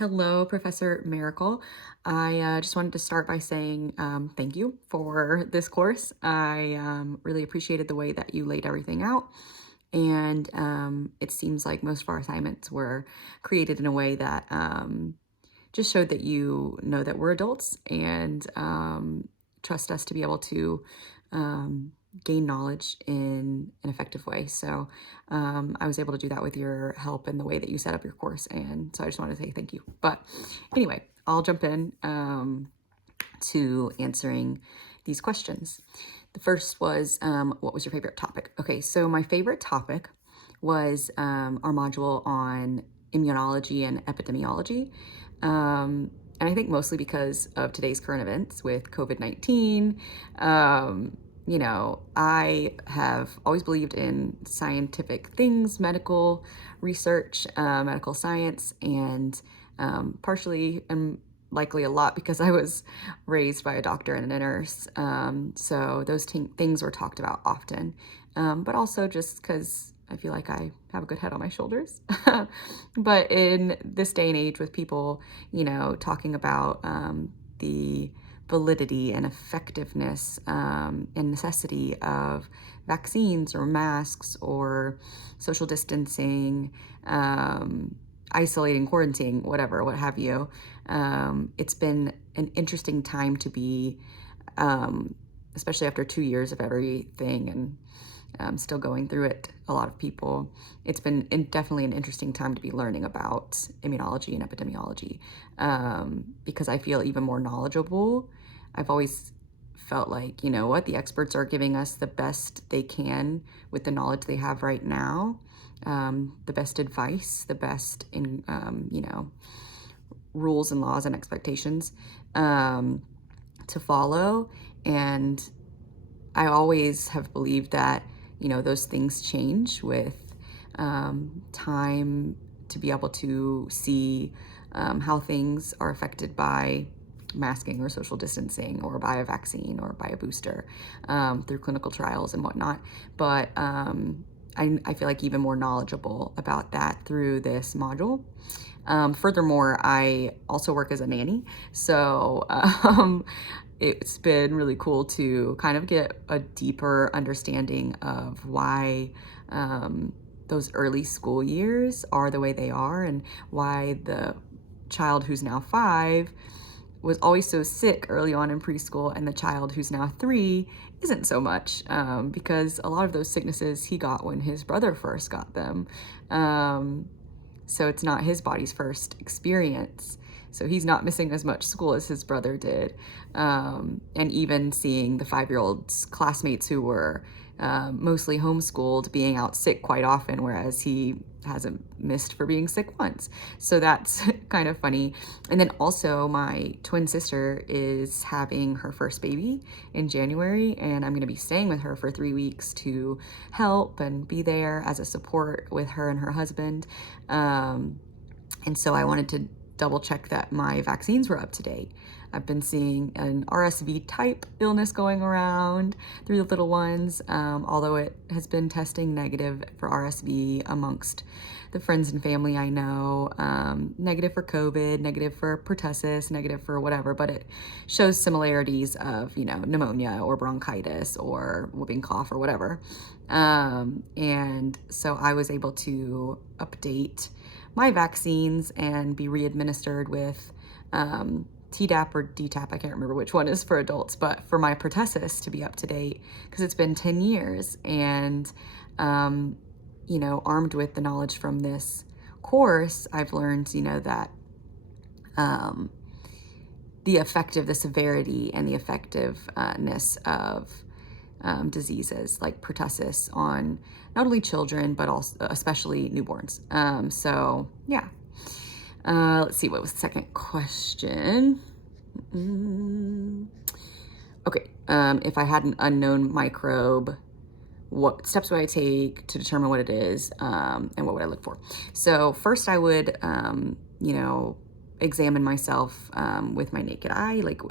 Hello, Professor Miracle. I just wanted to start by saying thank you for this course. I really appreciated the way that you laid everything out. And it seems like most of our assignments were created in a way that just showed that you know that we're adults and trust us to be able to um, gain knowledge in an effective way. So I was able to do that with your help and the way that you set up your course. And so I just wanted to say thank you. But anyway, I'll jump in to answering these questions. The first was, what was your favorite topic? Okay, so my favorite topic was our module on immunology and epidemiology. And I think mostly because of today's current events with COVID-19. I have always believed in scientific things, medical research, medical science, and partially and likely a lot because I was raised by a doctor and a nurse. So those things were talked about often, but also just because I feel like I have a good head on my shoulders. But in this day and age with people, talking about the validity and effectiveness and necessity of vaccines or masks or social distancing, isolating, quarantining, whatever, what have you. It's been an interesting time to be, especially after 2 years of everything and still going through it, a lot of people. It's been definitely an interesting time to be learning about immunology and epidemiology because I feel even more knowledgeable. I've always felt like, you know what, the experts are giving us the best they can with the knowledge they have right now, the best advice, the best in, rules and laws and expectations to follow. And I always have believed that, those things change with time to be able to see how things are affected by masking or social distancing or by a vaccine or by a booster through clinical trials and whatnot. But I feel like even more knowledgeable about that through this module. Furthermore, I also work as a nanny, so it's been really cool to kind of get a deeper understanding of why those early school years are the way they are and why the child who's now 5 was always so sick early on in preschool and the child who's now 3 isn't so much because a lot of those sicknesses he got when his brother first got them. So it's not his body's first experience. So he's not missing as much school as his brother did. And even seeing the 5-year-old's classmates who were mostly homeschooled being out sick quite often, whereas he hasn't missed for being sick once. So that's kind of funny. And then also my twin sister is having her first baby in January, and I'm going to be staying with her for 3 weeks to help and be there as a support with her and her husband. And so I wanted to double check that my vaccines were up to date. I've been seeing an RSV type illness going around through the little ones, although it has been testing negative for RSV amongst the friends and family I know, negative for COVID, negative for pertussis, negative for whatever, but it shows similarities of, pneumonia or bronchitis or whooping cough or whatever. And so I was able to update my vaccines and be re-administered with Tdap or DTaP, I can't remember which one is for adults, but for my pertussis to be up to date because it's been 10 years. And, armed with the knowledge from this course, I've learned, that the severity and the effectiveness of diseases like pertussis on not only children, but also especially newborns. So yeah. Let's see, what was the second question? Okay, if I had an unknown microbe, what steps would I take to determine what it is, and what would I look for? So first I would, examine myself with my naked eye, like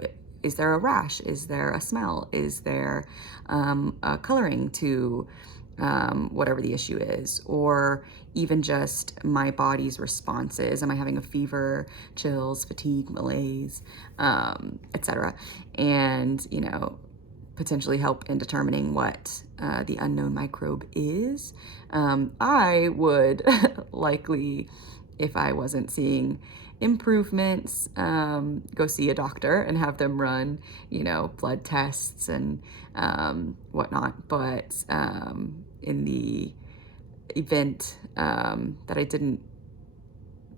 is there a rash? Is there a smell? Is there a coloring to whatever the issue is, or even just my body's responses. Am I having a fever, chills, fatigue, malaise, etc.? And, potentially help in determining what the unknown microbe is. I would likely, if I wasn't seeing improvements, go see a doctor and have them run, blood tests and whatnot. But in the event that I didn't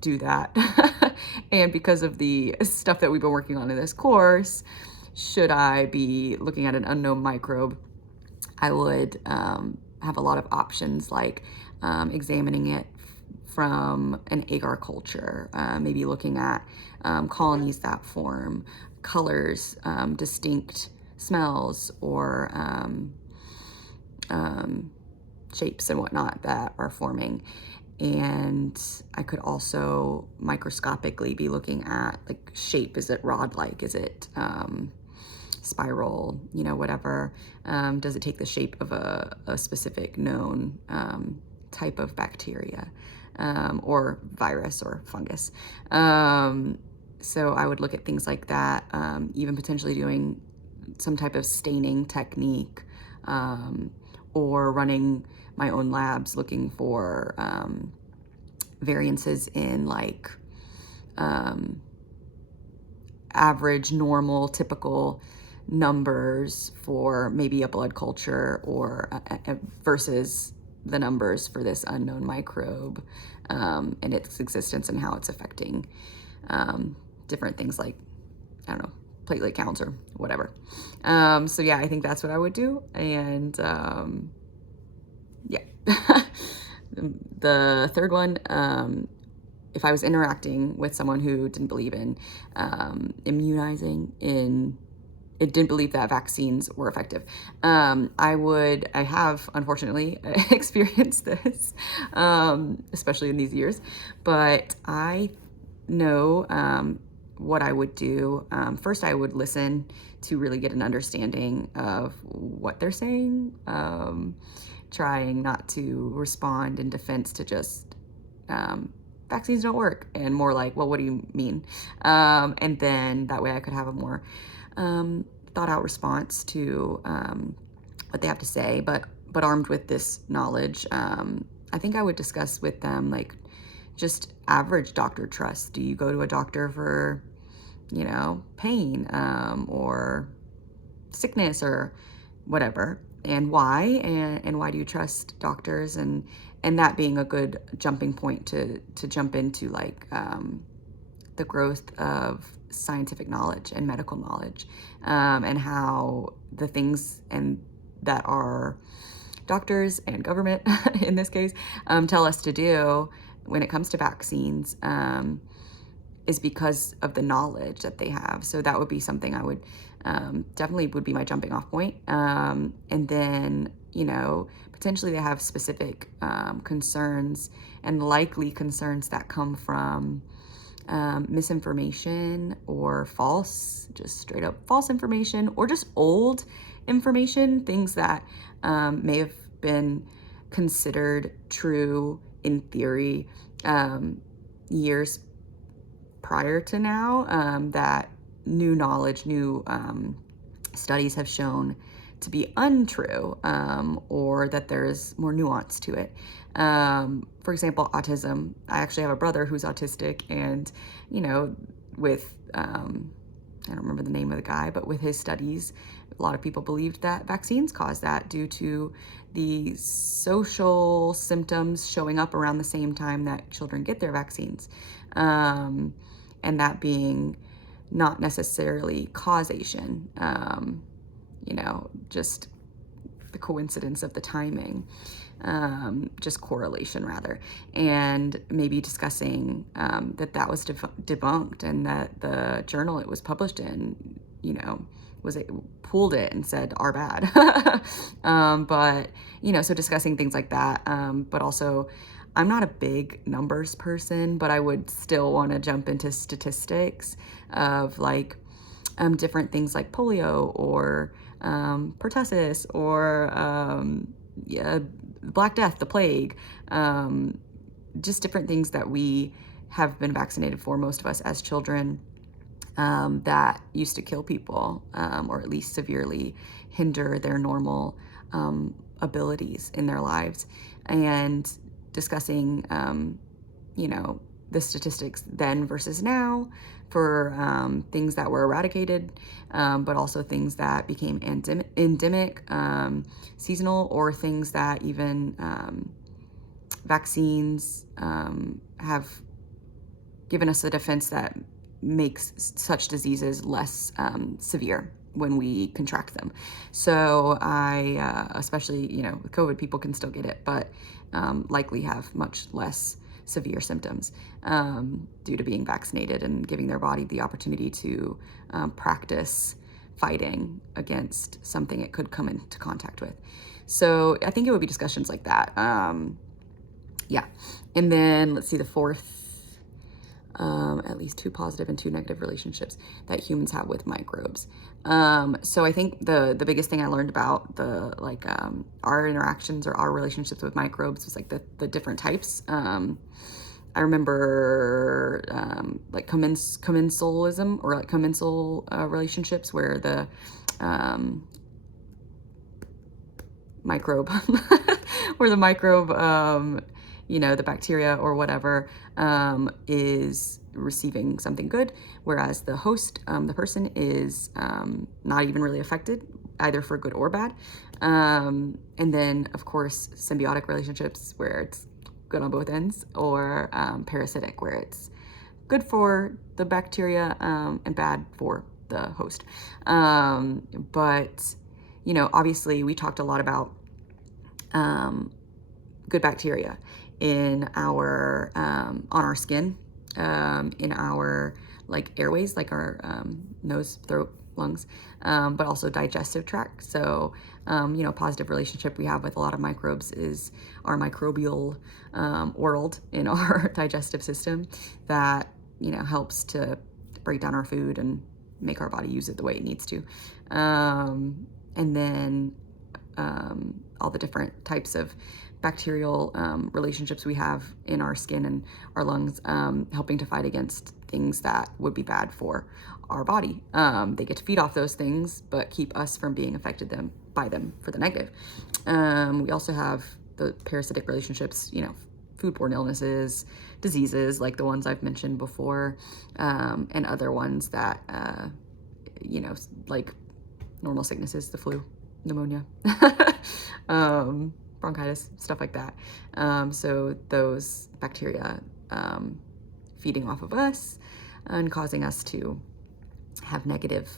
do that, and because of the stuff that we've been working on in this course, should I be looking at an unknown microbe, I would have a lot of options, like examining it from an agar culture, maybe looking at colonies that form, colors, distinct smells, or shapes and whatnot that are forming. And I could also microscopically be looking at, like, shape. Is it rod-like? Is it spiral? Whatever. Does it take the shape of a specific known type of bacteria or virus or fungus? So I would look at things like that, even potentially doing some type of staining technique, or running my own labs looking for variances in, like, average, normal, typical numbers for maybe a blood culture, or versus the numbers for this unknown microbe, and its existence and how it's affecting different things, like, I don't know, platelet counts or whatever. So yeah, I think that's what I would do. And yeah. The third one, if I was interacting with someone who didn't believe in it didn't believe that vaccines were effective, I have unfortunately experienced this, especially in these years, but I know what I would do. First, I would listen to really get an understanding of what they're saying, trying not to respond in defense to just vaccines don't work, and more like, well, what do you mean? And then that way I could have a more thought out response to what they have to say, but armed with this knowledge. I think I would discuss with them, like, just average doctor trust. Do you go to a doctor for, pain or sickness or whatever, and why, and why do you trust doctors, and that being a good jumping point to jump into, like, the growth of scientific knowledge and medical knowledge, and how the things and that our doctors and government in this case tell us to do when it comes to vaccines is because of the knowledge that they have. So that would be something I would definitely would be my jumping off point. And then, potentially they have specific concerns, and likely concerns that come from misinformation or just straight up false information, or just old information, things that may have been considered true in theory years prior to now, that new knowledge, new studies have shown to be untrue, or that there's more nuance to it. For example, autism. I actually have a brother who's autistic, and, with, I don't remember the name of the guy, but with his studies, a lot of people believed that vaccines cause that due to the social symptoms showing up around the same time that children get their vaccines. And that being not necessarily causation, just the coincidence of the timing, just correlation rather. And maybe discussing that was debunked, and that the journal it was published in, pulled it and said are bad. But, so discussing things like that. But also, I'm not a big numbers person, but I would still want to jump into statistics of, like, different things like polio or pertussis or Black Death, the plague, just different things that we have been vaccinated for, most of us as children, that used to kill people, or at least severely hinder their normal abilities in their lives, and discussing, the statistics then versus now for things that were eradicated, but also things that became endemic, seasonal, or things that even vaccines have given us a defense that makes such diseases less severe when we contract them. So especially, with COVID, people can still get it, but likely have much less severe symptoms due to being vaccinated and giving their body the opportunity to practice fighting against something it could come into contact with. So I think it would be discussions like that. Yeah. And then let's see, the fourth, at least 2 positive and 2 negative relationships that humans have with microbes. So I think the biggest thing I learned about our interactions or our relationships with microbes was the different types. I remember commensalism, or commensal relationships, where the microbe the bacteria or whatever, is receiving something good, whereas the host, the person, is not even really affected, either for good or bad. And then, of course, symbiotic relationships, where it's good on both ends, or parasitic, where it's good for the bacteria and bad for the host. But, obviously we talked a lot about good bacteria in our on our skin, in our airways, our nose, throat, lungs, but also digestive tract. So positive relationship we have with a lot of microbes is our microbial world in our digestive system that helps to break down our food and make our body use it the way it needs to. And then all the different types of bacterial relationships we have in our skin and our lungs, helping to fight against things that would be bad for our body. They get to feed off those things, but keep us from being affected by them for the negative. We also have the parasitic relationships, foodborne illnesses, diseases like the ones I've mentioned before, and other ones that, like normal sicknesses, the flu, pneumonia, bronchitis, stuff like that. So those bacteria feeding off of us and causing us to have negative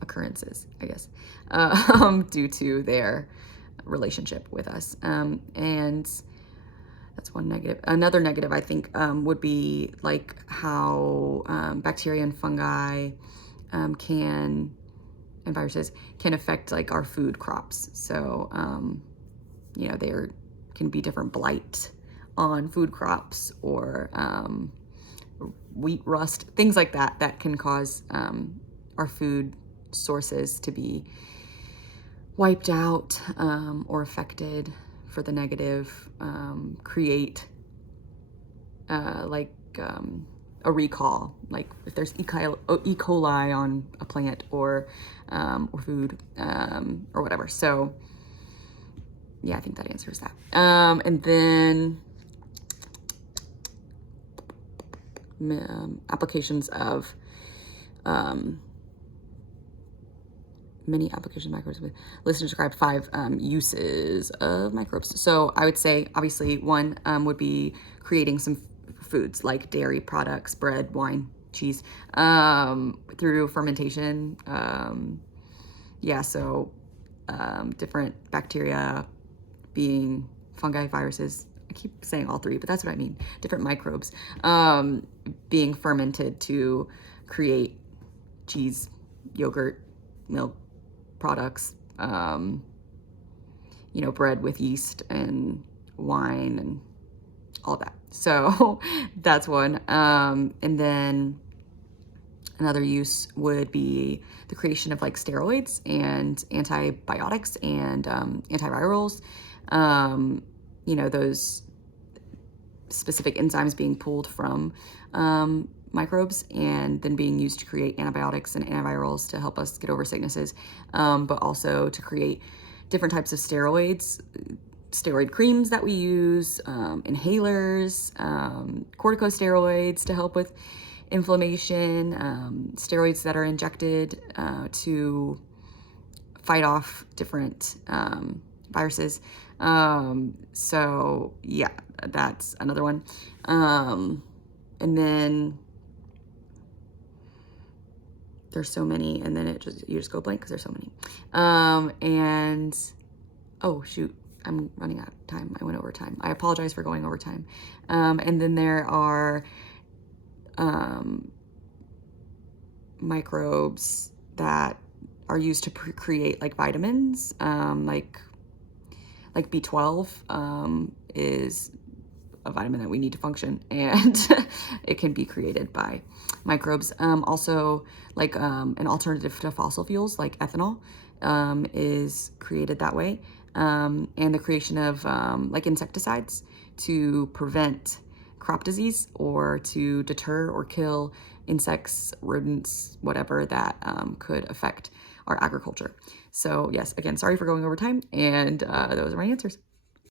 occurrences, I guess, due to their relationship with us. And that's one negative. Another negative, I think, would be how bacteria and fungi and viruses can affect our food crops. So there can be different blight on food crops, or wheat rust, things like that can cause our food sources to be wiped out or affected for the negative, create a recall, if there's E. coli on a plant or food, or whatever. So yeah, I think that answers that. And then applications of many applications of microbes. List and describe 5 uses of microbes. So I would say, obviously, one would be creating some foods like dairy products, bread, wine, cheese, through fermentation. So different bacteria, being fungi, viruses. I keep saying all 3, but that's what I mean. Different microbes being fermented to create cheese, yogurt, milk products, bread with yeast and wine and all that. So that's one. And then another use would be the creation of steroids and antibiotics and antivirals, you know, those specific enzymes being pulled from microbes and then being used to create antibiotics and antivirals to help us get over sicknesses, but also to create different types of steroids, steroid creams that we use, inhalers, corticosteroids to help with inflammation, steroids that are injected to fight off different viruses. So yeah, that's another one. And then there's so many, and then you just go blank because there's so many. And oh shoot, I'm running out of time. I went over time. I apologize for going over time. And then there are microbes that are used to create like vitamins, like B12 is a vitamin that we need to function, and it can be created by microbes. Also, like an alternative to fossil fuels, like ethanol, is created that way. And the creation of like insecticides to prevent crop disease or to deter or kill insects, rodents, whatever that could affect our agriculture. So yes, again, sorry for going over time, and those are my answers.